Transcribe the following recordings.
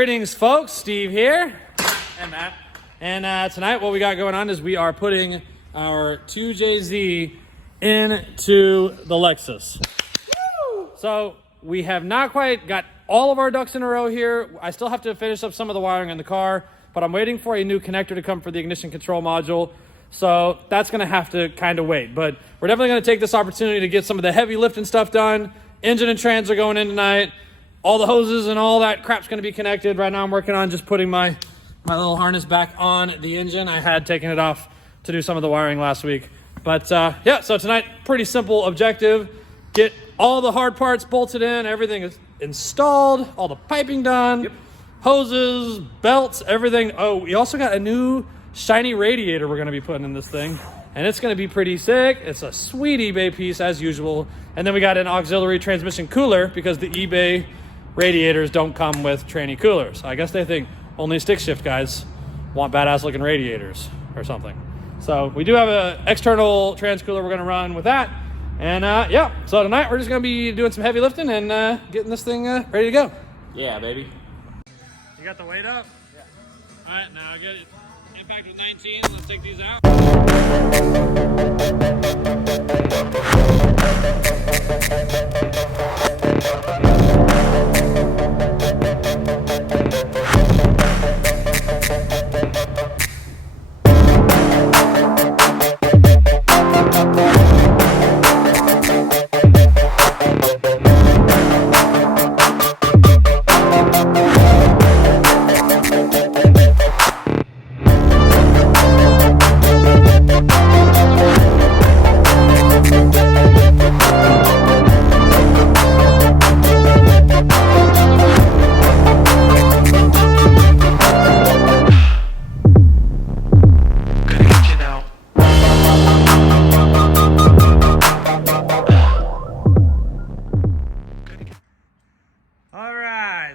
Greetings, folks. Steve here. And Matt. And tonight what we got going on is we are putting our 2JZ into the Lexus. Woo! So we have not quite got all of our ducks in a row here. I still have to finish up some of the wiring in the car, but I'm waiting for a new connector to come for the ignition control module. So that's going to have to kind of wait. But we're definitely going to take this opportunity to get some of the heavy lifting stuff done. Engine and trans are going in tonight. All the hoses and all that crap's going to be connected. Right now I'm working on just putting my little harness back on the engine. I had taken it off to do some of the wiring last week. But yeah, so tonight, pretty simple objective. Get all the hard parts bolted in. Everything is installed. All the piping done. Yep. Hoses, belts, everything. Oh, we also got a new shiny radiator we're going to be putting in this thing. And it's going to be pretty sick. It's a sweet eBay piece as usual. And then we got an auxiliary transmission cooler because the eBay radiators don't come with tranny coolers. I guess they think only stick shift guys want badass looking radiators or something. So we do have an external trans cooler we're going to run with that. And yeah, so tonight we're just going to be doing some heavy lifting and getting this thing ready to go. Yeah, baby. You got the weight up? Yeah. All right, now I get it. Impact with 19. Let's take these out.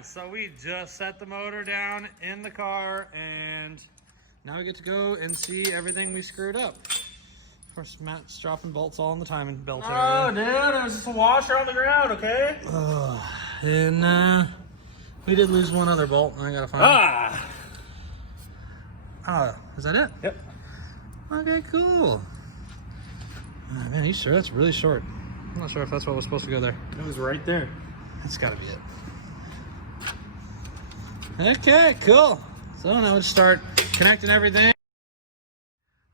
So we just set the motor down in the car and now we get to go and see everything we screwed up. Of course, Matt's dropping bolts all in the timing belt area. Oh, dude, it was just a washer on the ground, okay? And we did lose one other bolt and I gotta find it. Oh, is that it? Yep. Okay, cool. Oh, man, are you sure that's really short? I'm not sure if that's what was supposed to go there. It was right there. That's gotta be it. Okay, cool. So now let's start connecting everything.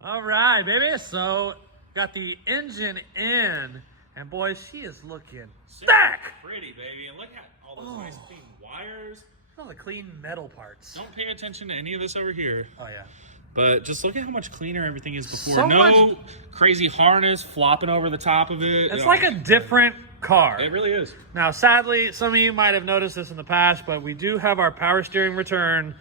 All right, baby. So got the engine in, and boy, she is looking stack. Pretty, baby. And look at all those nice clean wires. All the clean metal parts. Don't pay attention to any of this over here. Oh yeah. But just look at how much cleaner everything is before. So no crazy harness flopping over the top of it. It's like a different car. It really is. Now, sadly, some of you might have noticed this in the past, but we do have our power steering return.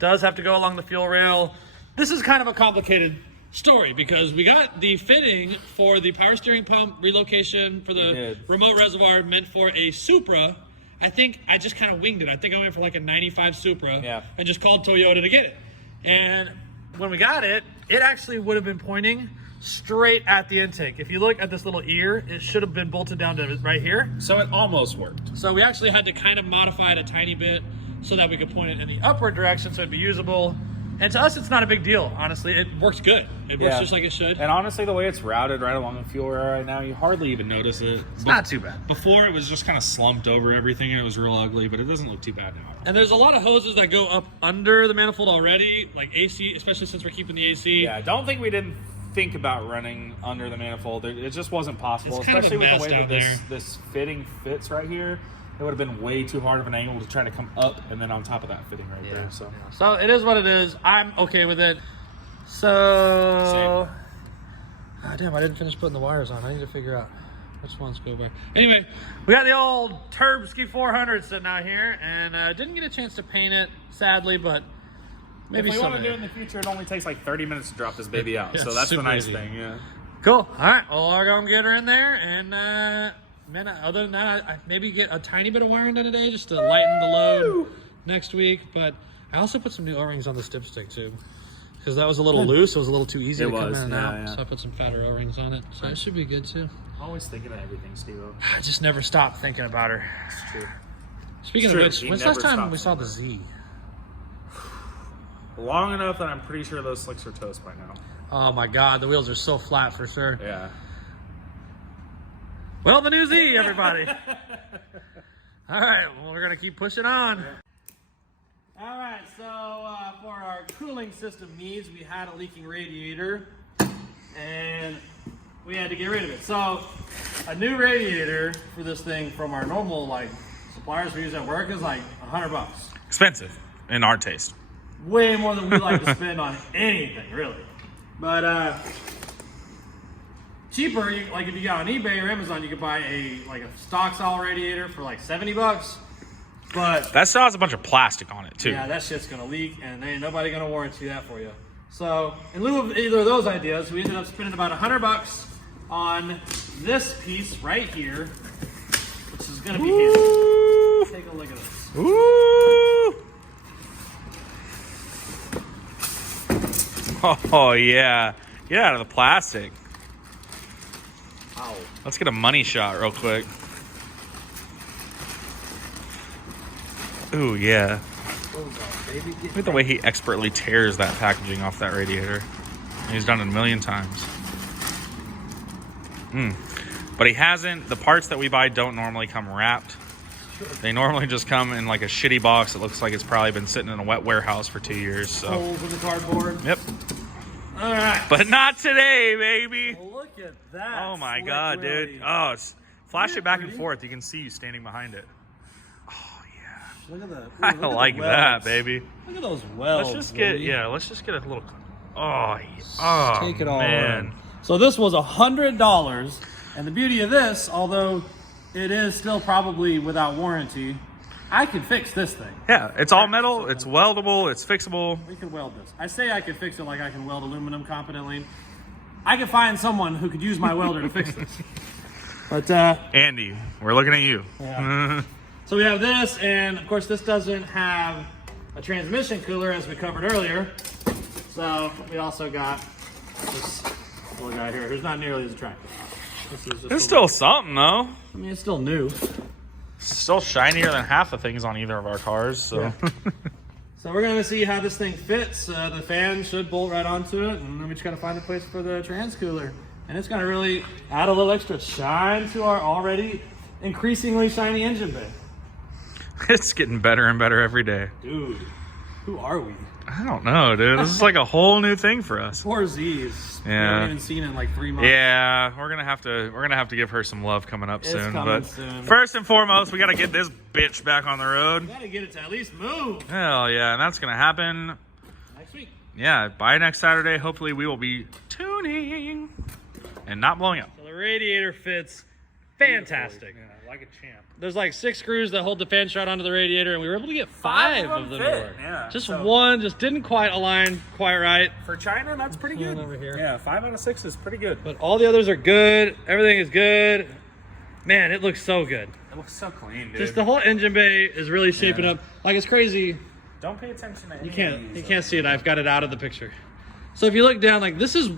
Does have to go along the fuel rail. This is kind of a complicated story because we got the fitting for the power steering pump relocation for the remote reservoir meant for a Supra. I think I just kind of winged it. I think I went for like a 95 Supra and just called Toyota to get it. And when we got it, it actually would have been pointing straight at the intake. If you look at this little ear, it should have been bolted down to right here. So it almost worked. So we actually had to kind of modify it a tiny bit so that we could point it in the upward direction so it'd be usable. And to us, it's not a big deal, honestly. It works good. It works just like it should. And honestly, the way it's routed right along the fuel rail right now, you hardly even notice it. It's not too bad. Before, it was just kind of slumped over everything and it was real ugly, but it doesn't look too bad now. And there's a lot of hoses that go up under the manifold already, like AC, especially since we're keeping the AC. Yeah, I don't think we didn't think about running under the manifold. It just wasn't possible, especially with the way that this fitting fits right here. It would have been way too hard of an angle to try to come up and then on top of that fitting right there. So it is what it is. I'm okay with it. So, damn, I didn't finish putting the wires on. I need to figure out which ones go where. Anyway, we got the old Turbski 400 sitting out here, and didn't get a chance to paint it, sadly, but maybe if we want to do it in the future, it only takes like 30 minutes to drop this baby out. So that's the nice thing. Yeah. Cool. All right. Well, I'll go and get her in there, and man, other than that, I maybe get a tiny bit of wiring done today just to lighten the load next week. But I also put some new O-rings on the dipstick too, because that was a little loose. It was a little too easy to come in and out. So I put some fatter O-rings on it. So it should be good too. Always thinking of everything, Steve-O. I just never stopped thinking about her. It's true. Speaking of which, when's the last time we saw the Z? long enough that I'm pretty sure those slicks are toast by now. Oh my God, the wheels are so flat for sure. Yeah. Well, the new Z, everybody. All right, well, we're gonna keep pushing on. All right, so for our cooling system needs, we had a leaking radiator and we had to get rid of it. So a new radiator for this thing from our normal like suppliers we use at work is like $100. Expensive in our taste. Way more than we like to spend on anything, really. But cheaper, like if you got on eBay or Amazon, you could buy a stock style radiator for like $70. But that still has a bunch of plastic on it too. Yeah, that shit's gonna leak, and ain't nobody gonna warranty that for you. So in lieu of either of those ideas, we ended up spending about $100 on this piece right here, which is gonna be handy. Take a look at this. Ooh. Oh yeah. Get out of the plastic. Ow. Let's get a money shot real quick. Ooh, yeah. Look at the way he expertly tears that packaging off that radiator. He's done it a million times. But he hasn't. The parts that we buy don't normally come wrapped. They normally just come in like a shitty box. It looks like it's probably been sitting in a wet warehouse for 2 years. So. Holes in the cardboard. Yep. All right. But not today, baby. Well, look at that. Oh my God, dude. Oh, flash it back and forth. You can see you standing behind it. Look at that. I like that, baby. Look at those welds. Let's just get let's just get a little. Oh, take it all man. in. So this was $100, and the beauty of this, although it is still probably without warranty, I can fix this thing. Yeah, it's all metal. It's weldable. It's fixable. We can weld this. I say I can fix it like I can weld aluminum competently. I can find someone who could use my welder to fix this. But Andy, we're looking at you. Yeah. So we have this, and of course this doesn't have a transmission cooler as we covered earlier. So we also got this little guy here, who's not nearly as attractive. This is just It's still something, though. I mean, it's still new. Still shinier than half the things on either of our cars. So, Yeah. So we're gonna see how this thing fits. The fan should bolt right onto it, and then we just gotta find a place for the trans cooler. And it's gonna really add a little extra shine to our already increasingly shiny engine bay. it's getting better and better every day. Dude, who are we? I don't know, dude. This is like a whole new thing for us. Poor Z's. Yeah. We haven't even seen it in like 3 months. Yeah, we're gonna have to give her some love coming up It's soon. coming But soon. first and foremost, we gotta get this bitch back on the road. We gotta get it to at least move Hell yeah, and that's gonna happen. next week. Yeah, by next Saturday, hopefully we will be tuning and not blowing up. So the radiator fits fantastic. Yeah, like a champ. There's like 6 screws that hold the fan shroud onto the radiator, and we were able to get 5 of them to fit, work. yeah. Just So- one just didn't quite align quite right. For China, that's pretty good. Over here. Yeah, 5 out of 6 is pretty good. But all the others are good. Everything is good. Man, it looks so good. It looks so clean, dude. Just the whole engine bay is really shaping up. Like, it's crazy. Don't pay attention to any You of these. can't see it. I've got it out of the picture. So if you look down, like, this is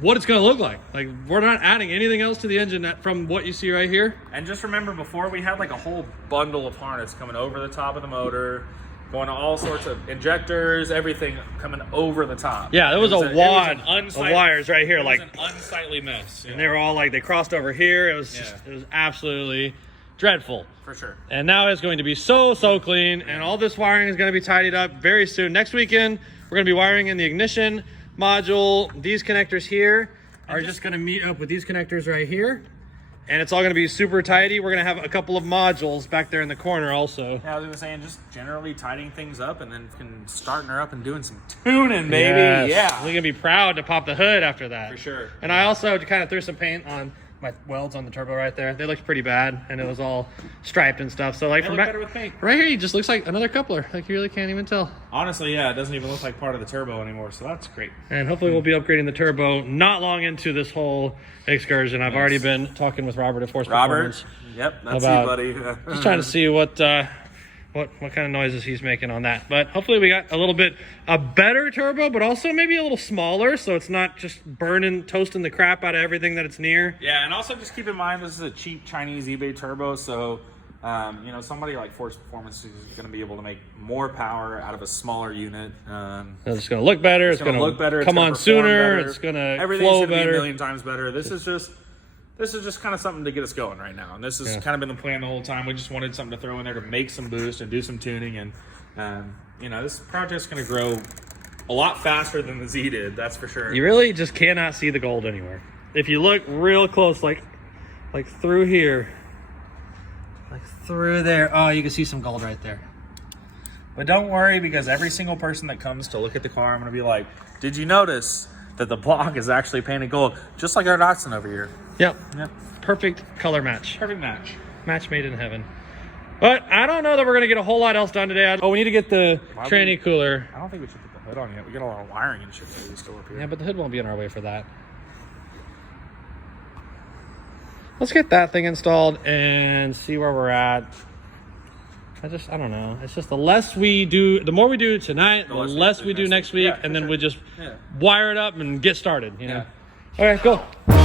what it's going to look like. Like, we're not adding anything else to the engine from what you see right here. And just remember, before we had like a whole bundle of harness coming over the top of the motor, going to all sorts of injectors, everything coming over the top. Yeah, there was a wad of unsightly- wires right here. It Like, was an unsightly mess. and they were all like, they crossed over here. It was just, it was absolutely dreadful. For sure. And now it's going to be so clean, and all this wiring is going to be tidied up very soon. Next weekend, we're going to be wiring in the ignition module. These connectors here are just going to meet up with these connectors right here, and it's all going to be super tidy. We're going to have a couple of modules back there in the corner also. Yeah, I was gonna say, just generally tidying things up, and then starting her up and doing some tuning, baby. Yes. Yeah, We're going to be proud to pop the hood after that. for sure. And I also kind of threw some paint on my welds on the turbo right there. They looked pretty bad, and it was all striped and stuff. So like They from look back, better with paint. right here, it just looks like another coupler. Like, you really can't even tell. Honestly, yeah, it doesn't even look like part of the turbo anymore, so that's great. And hopefully we'll be upgrading the turbo not long into this whole excursion. I've already been talking with Robert at Force Performance. Yep, that's About- you, buddy. Just trying to see what kind of noises he's making on that. But hopefully we got a better turbo, but also maybe a little smaller, so it's not just toasting the crap out of everything that it's near. Yeah, and also just keep in mind this is a cheap Chinese eBay turbo, so You know, somebody like Force Performance is going to be able to make more power out of a smaller unit. It's going to look better. It's going to look better. Come on sooner. It's going to everything's flow going to be better. a million times better. This is just kind of something to get us going right now. And this has kind of been the plan the whole time. We just wanted something to throw in there to make some boost and do some tuning. And, you know, this project's going to grow a lot faster than the Z did. That's for sure. You really just cannot see the gold anywhere. If you look real close, like through here, like through there. Oh, you can see some gold right there. But don't worry, because every single person that comes to look at the car, I'm going to be like, did you notice that the block is actually painted gold? Just like our Datsun over here. Yep. Yep. Perfect color match. Perfect match. Match made in heaven. But I don't know that we're going to get a whole lot else done today. Oh, we need to get the tranny cooler. I don't think we should put the hood on yet. We got a lot of wiring and shit that we still up here. Yeah, but the hood won't be in our way for that. Let's get that thing installed and see where we're at. I don't know. It's just the more we do tonight, the less we do next week, and then we just wire it up and get started, you know? Yeah. All right, cool.